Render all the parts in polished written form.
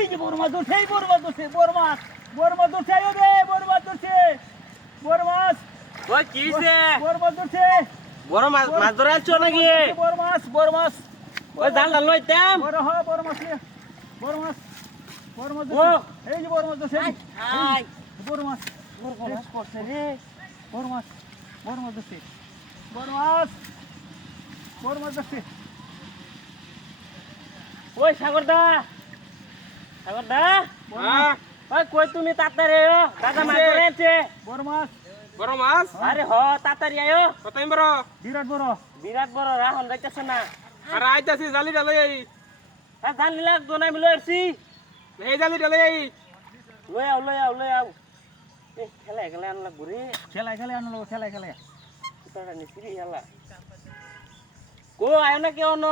এই যে বড় মাছ ধরছে, এই বড় মাছ ধরছে, বড় মাছ ধরছে, আয়ো রে বড় মাছ ধরছে, বড় মাছ। ওই কি হইছে? বড় মাছ ধরছে, বড় মাছ ধরে আছো নাকি? বড় মাছ। ওই জাল লইতাম। বড় মাছ রে, বড় মাছ ও ধরছে, এই যে বড় মাছ ধরছে, আই বড় মাছ করছে রে। ধরছে, বড় মাছ ধরছে। ওই সাগরদা হ্যাঁ। ওই কই তুমি তাড়াতাড়ি আয়ো, দাদা মাছ ধরে আনছে। বড় মাছ, আরে হ তাড়াতাড়ি আয়ো। বিরাট বড়। বিরাট বড় রাহন যাইতেছে না। আর আইতাছি জালি ডালে এই হ্যাঁ জানি লাগতো না, আমি লই আসছি। এই জালি ডালে এই লই আও এ খেলা আন লাগবো রে। খেলায় আনলো, খেলায় কুতাটা নিছি রে খেলা। কো আয়ো না কেউ ন?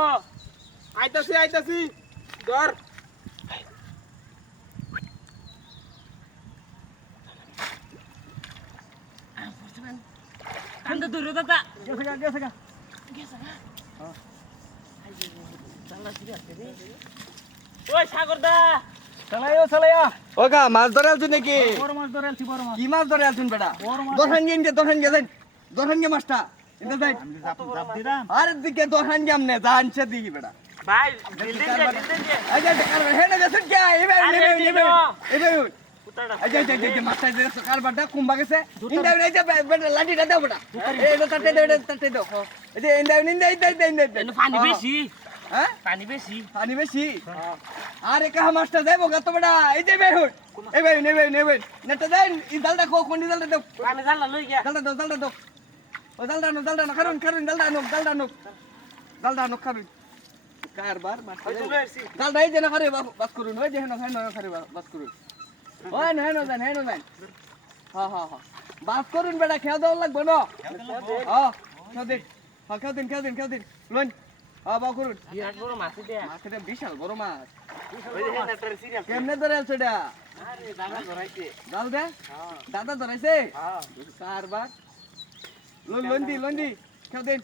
আইতাছি ধর কান্দে ধরো দাদা। গেছে গা। ওই সাগরদা চালাইয়া। ওগা মাছ ধরে আলছুন নাকি? বড় মাছ ধরে আলছি, বড় মাছ। কি মাছ ধরে আলছুন বেটা? বড় মাছ। দোহান গে মাছটা এটা যাই আমি জাপ দিলাম। আরে দিকে দোহান গে আমনে জানছে দিই বেটা ভাই দিল দিন যে এই যে কারবার হে না গেছেন কি এই কুতাটা এই যে মাছটা যে কারবারটা কুম্বা গেছে ইন্দা এই যে বেটা লাঠিটা দাও বেটা এই এটা তাতে দাও এই যে ইন্দা এনে পানি বেশি, হ্যাঁ পানি বেশি। পানি বেশি আরে কাহা মাছটা যাইবো গা তো বেটা এই যে বেহুন এই বেহুন নেটা দেন এই জালটা কোন জালটা দাও আমি জানলা লই গিয়া। জালটা দাও ও জালটা নো কারণ জালটা নো কারণ কারবার মাছটা আমি লই আসছি। জালটা এই যে না করে বাস করুন ওই যে না করে বাস করুন ওই না দেন হ্যাঁ বাস করুন বেটা খেয়া দাও লাগবে না খেয়ে দিন লোন বা করুন বিরাট বড় মাছ দিয়া। মাছটা বিশাল বড় মাছ ওই যে নেটার সিরিয়াল। কেমনে ধরে আছে এটা আরে দাদা ধরাইছে। জাল দে হ্যাঁ দাদা ধরেছে হ্যাঁ কারবার লোন দি খেয়ে দিন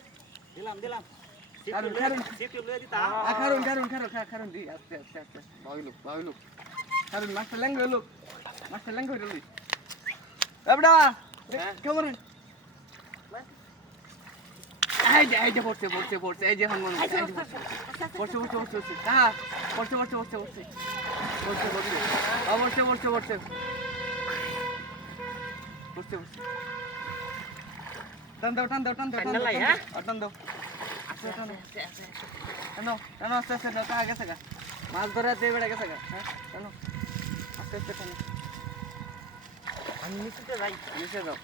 দিলাম। কারণ সিটি লয়ে দিতা। কারণ দি আস্তে বাউলু কারণ মাছটা ল্যাঙ্গ হইলো এবড়া কেমন এই যে পড়ছে এই যে হনমন পড়ছে হ্যাঁ পড়ছে টান দাও আস্তে গেছে গা মাছ ধরে দিয়ে বেড়ে গেছে গা হ্যাঁ আস্তে টানো আমি নিচে যাই। নিচে যাও